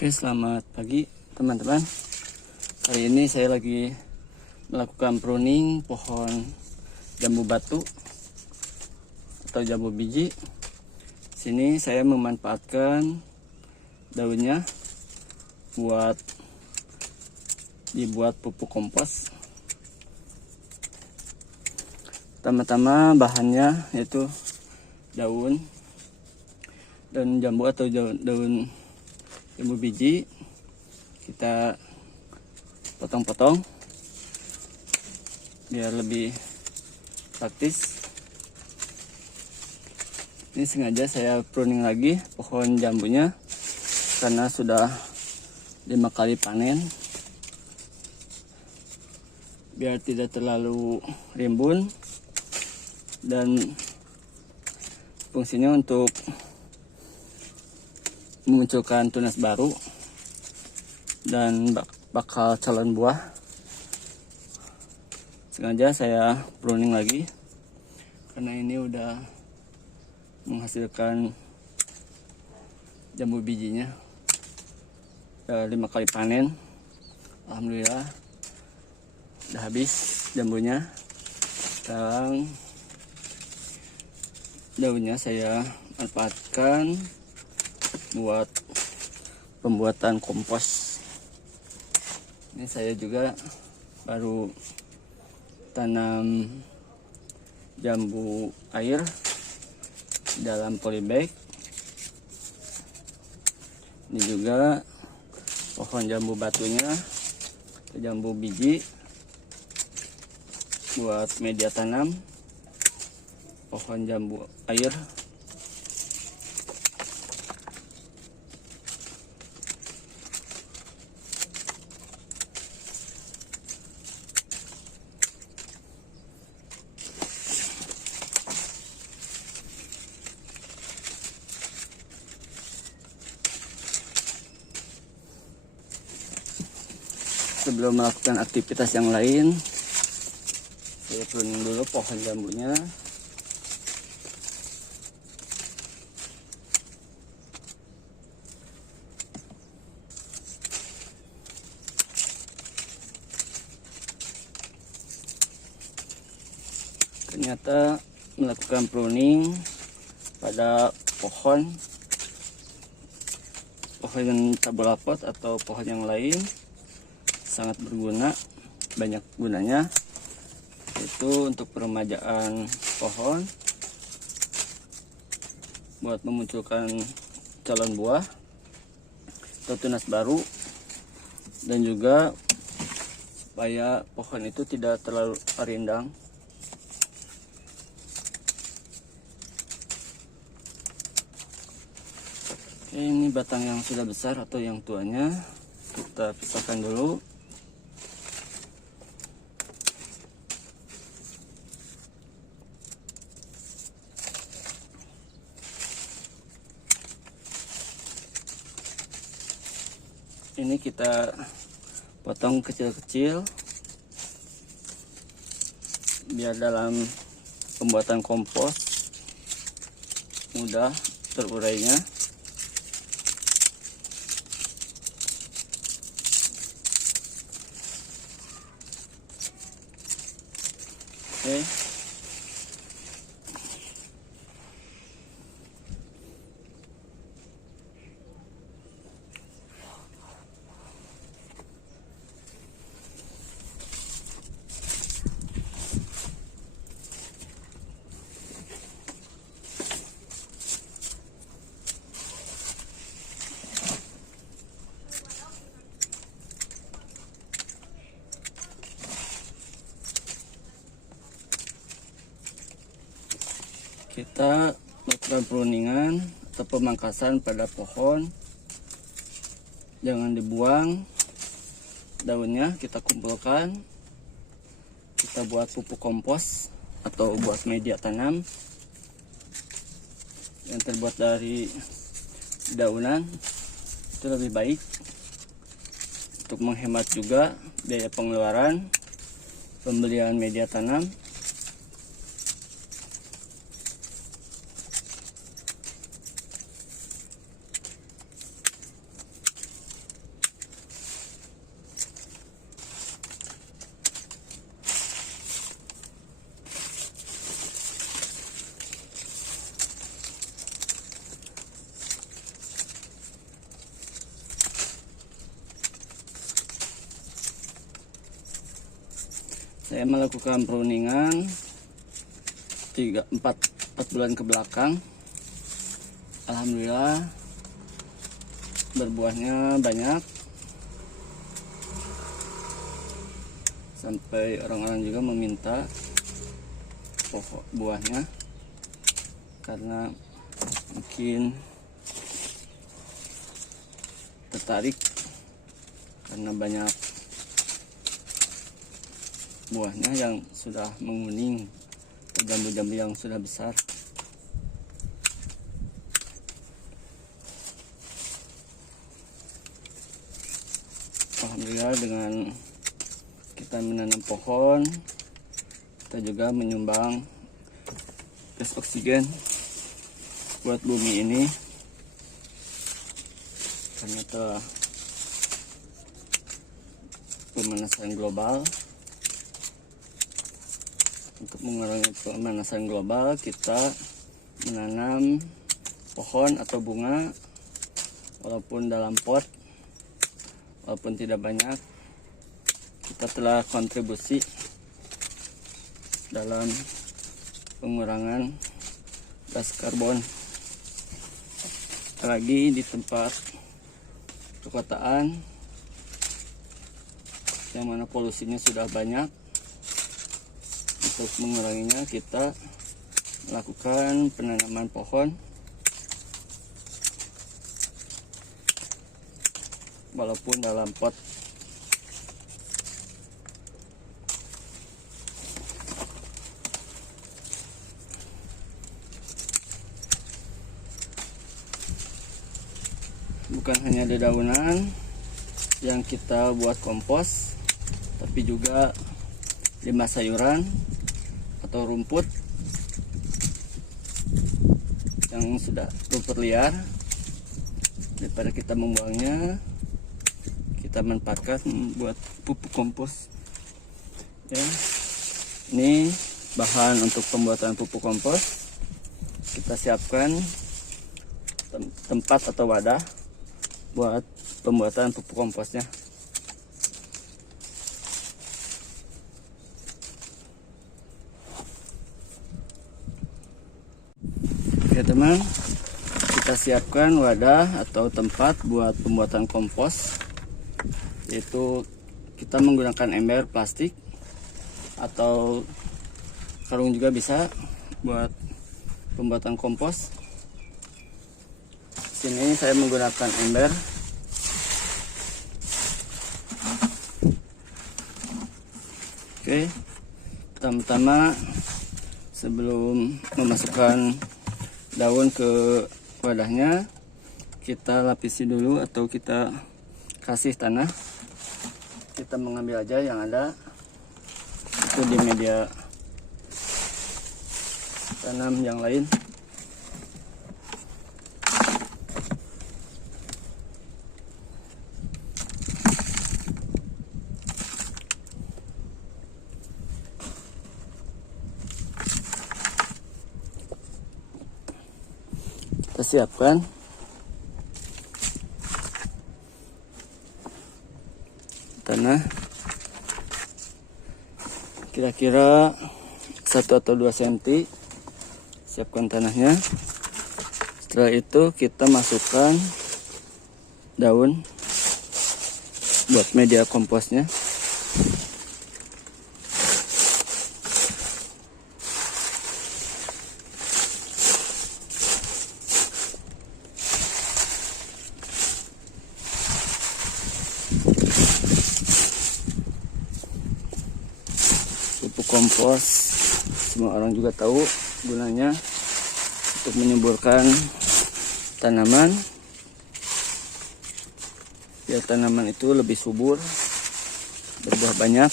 Oke, selamat pagi teman-teman. Kali ini saya lagi melakukan pruning pohon jambu batu atau jambu biji. Sini saya memanfaatkan daunnya buat dibuat pupuk kompos. Pertama-tama bahannya yaitu daun jambu atau daun jambu biji. Kita potong-potong biar lebih praktis. Ini sengaja saya pruning lagi pohon jambunya karena sudah 5 kali panen, biar tidak terlalu rimbun, dan fungsinya untuk memunculkan tunas baru dan bakal calon buah. Sengaja saya pruning lagi karena ini udah menghasilkan jambu bijinya. Udah 5 kali panen, alhamdulillah udah habis jambunya. Sekarang daunnya saya manfaatkan buat pembuatan kompos. Ini saya juga baru tanam jambu air dalam polybag. Ini juga pohon jambu batunya, jambu biji buat media tanam, pohon jambu air. Sebelum melakukan aktivitas yang lain, saya pruning dulu pohon jambunya. Ternyata melakukan pruning pada pohon tabulapot atau pohon yang lain sangat berguna, banyak gunanya, yaitu untuk peremajaan pohon, buat memunculkan calon buah atau tunas baru, dan juga supaya pohon itu tidak terlalu rindang. Oke, ini batang yang sudah besar atau yang tuanya kita pisahkan dulu. Ini kita potong kecil-kecil biar dalam pembuatan kompos mudah terurainya. Oke. Kita melakukan pruningan atau pemangkasan pada pohon. Jangan dibuang daunnya, kita kumpulkan, kita buat pupuk kompos atau buat media tanam yang terbuat dari daunan. Itu lebih baik untuk menghemat juga biaya pengeluaran pembelian media tanam. Saya melakukan pruningan 4 bulan ke belakang. Alhamdulillah berbuahnya banyak, sampai orang-orang juga meminta pokok buahnya karena mungkin tertarik karena banyak buahnya yang sudah menguning, jambu-jambu yang sudah besar. Alhamdulillah dengan kita menanam pohon, kita juga menyumbang gas oksigen buat bumi ini, karena telah pemanasan global. Untuk mengurangi pemanasan global, kita menanam pohon atau bunga walaupun dalam pot, walaupun tidak banyak. Kita telah kontribusi dalam pengurangan gas karbon. Lagi di tempat perkotaan yang mana polusinya sudah banyak, untuk menguranginya kita melakukan penanaman pohon walaupun dalam pot. Bukan hanya dedaunan yang kita buat kompos, tapi juga limbah sayuran atau rumput yang sudah rumput liar. Daripada kita membuangnya, kita manfaatkan buat pupuk kompos. Ya, ini bahan untuk pembuatan pupuk kompos. Kita siapkan tempat atau wadah buat pembuatan pupuk komposnya. Oke teman, kita siapkan wadah atau tempat buat pembuatan kompos, yaitu kita menggunakan ember plastik atau karung juga bisa buat pembuatan kompos. Sini saya menggunakan ember. Oke, pertama-tama sebelum memasukkan daun ke wadahnya, kita lapisi dulu atau kita kasih tanah. Kita mengambil aja yang ada itu di media tanam yang lain. Kita siapkan tanah kira-kira 1 atau 2 cm. Siapkan tanahnya. Setelah itu kita masukkan daun buat media komposnya. Pupuk kompos semua orang juga tahu gunanya untuk menyuburkan tanaman, biar tanaman itu lebih subur, berbuah banyak.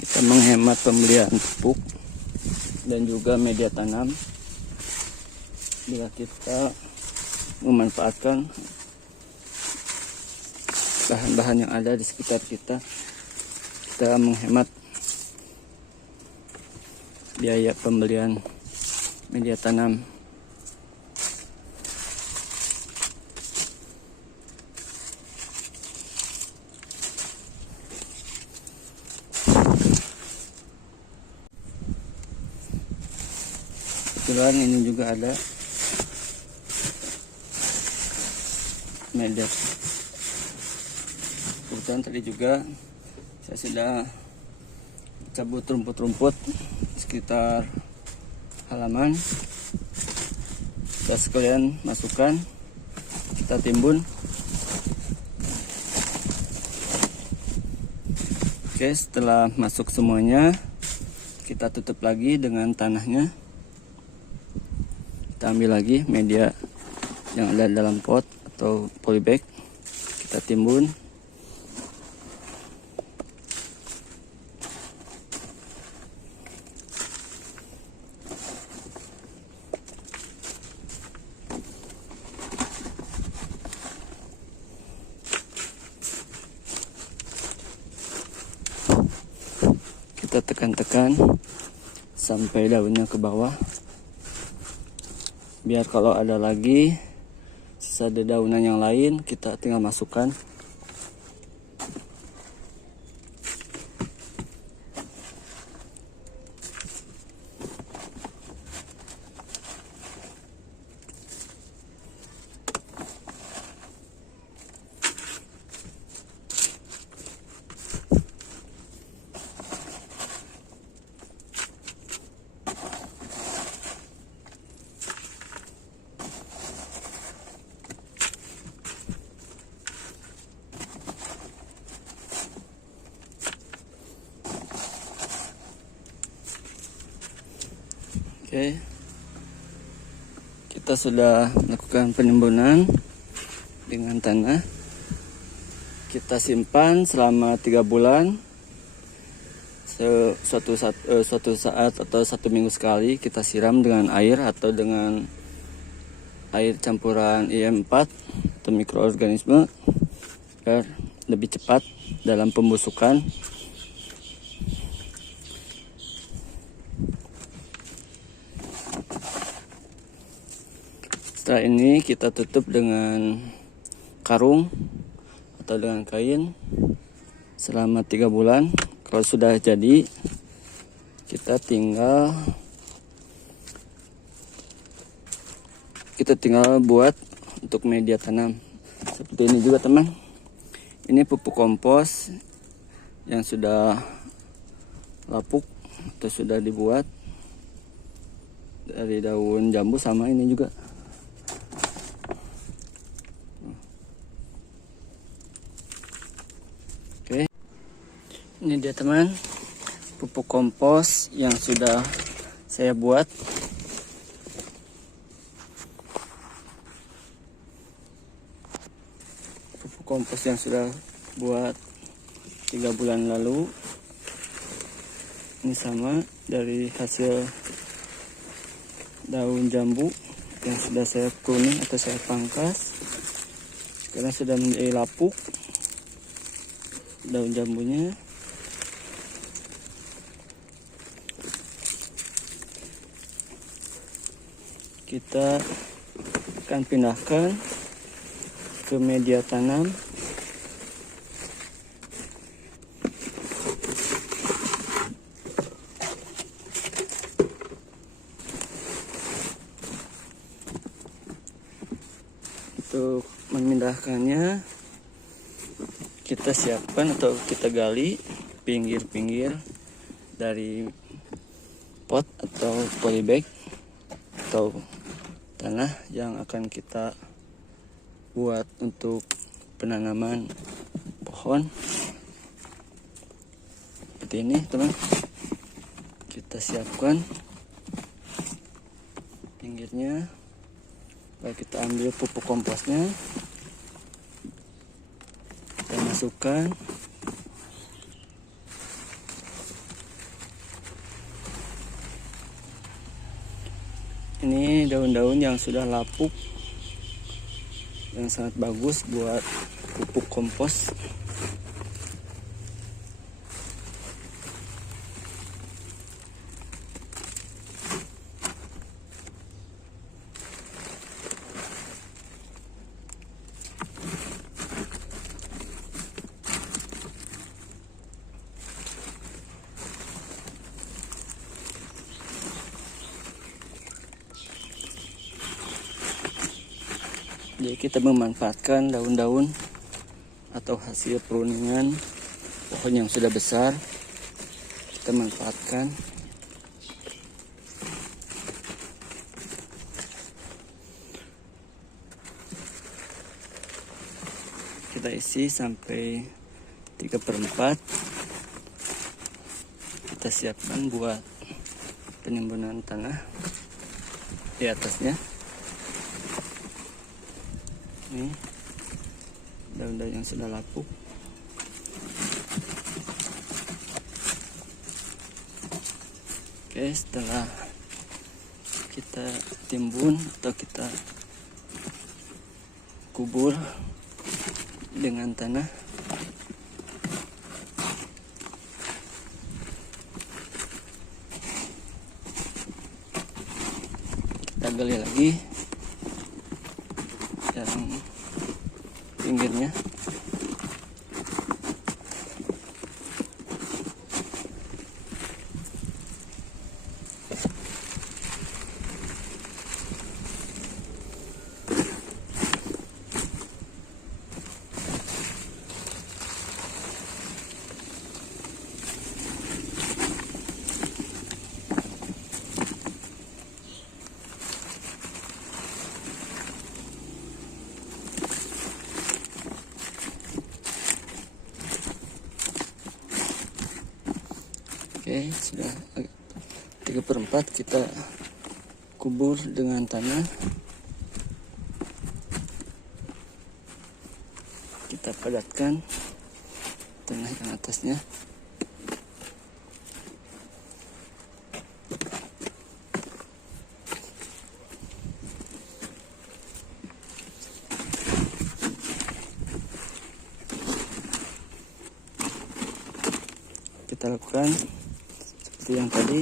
Kita menghemat pembelian pupuk dan juga media tanam bila kita memanfaatkan bahan-bahan yang ada di sekitar kita. Kita menghemat biaya pembelian media tanam. Kebetulan ini juga ada media. Kebetulan tadi juga saya sudah cabut rumput-rumput sekitar halaman. Kita sekalian masukkan, kita timbun. Oke, setelah masuk semuanya, kita tutup lagi dengan tanahnya. Kita ambil lagi media yang ada dalam pot atau polybag, kita timbun. Kita tekan-tekan sampai daunnya ke bawah, biar kalau ada lagi sisa dedaunan yang lain kita tinggal masukkan. Oke, kita sudah melakukan penimbunan dengan tanah. Kita simpan selama 3 bulan. Suatu saat atau 1 minggu sekali kita siram dengan air atau dengan air campuran IM4 atau mikroorganisme agar lebih cepat dalam pembusukan. Setelah ini kita tutup dengan karung atau dengan kain selama 3 bulan. Kalau sudah jadi, kita tinggal buat untuk media tanam. Seperti ini juga teman. Ini pupuk kompos yang sudah lapuk atau sudah dibuat dari daun jambu, sama ini juga. Ini dia teman, pupuk kompos yang sudah saya buat. Pupuk kompos yang sudah buat 3 bulan lalu. Ini sama dari hasil daun jambu yang sudah saya pruning atau saya pangkas. Sekarang sudah menjadi lapuk daun jambunya. Kita akan pindahkan ke media tanam. Untuk memindahkannya, kita siapkan atau kita gali pinggir-pinggir dari pot atau polybag atau tanah yang akan kita buat untuk penanaman pohon. Seperti ini teman, kita siapkan pinggirnya, lalu kita ambil pupuk komposnya, kita masukkan. Ini daun-daun yang sudah lapuk, yang sangat bagus buat pupuk kompos. Jadi kita memanfaatkan daun-daun atau hasil pruningan pohon yang sudah besar, kita manfaatkan. Kita isi sampai 3/4. Kita siapkan buat penimbunan tanah di atasnya. Ini daun-daun yang sudah lapuk. Oke, setelah kita timbun atau kita kubur dengan tanah, kita gali lagi yang pinggirnya. Oke, sudah 3/4 kita kubur dengan tanah. Kita padatkan tanah yang atasnya. Kita lakukan seperti yang tadi.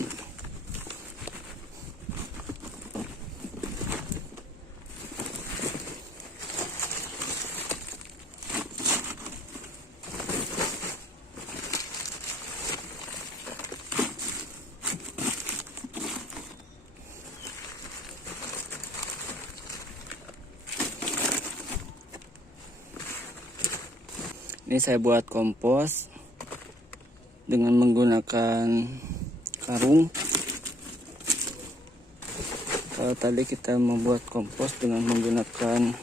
Ini saya buat kompos dengan menggunakan karung. Kalau tadi kita membuat kompos dengan menggunakan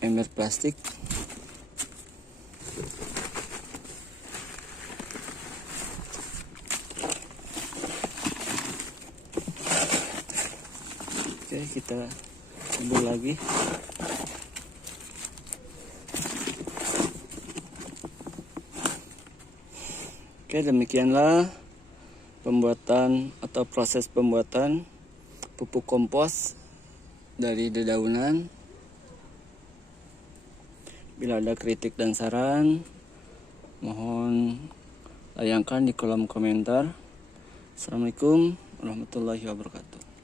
ember plastik. Oke, kita kubur lagi. Oke, demikianlah pembuatan atau proses pembuatan pupuk kompos dari dedaunan. Bila ada kritik dan saran, mohon layangkan di kolom komentar. Assalamualaikum warahmatullahi wabarakatuh.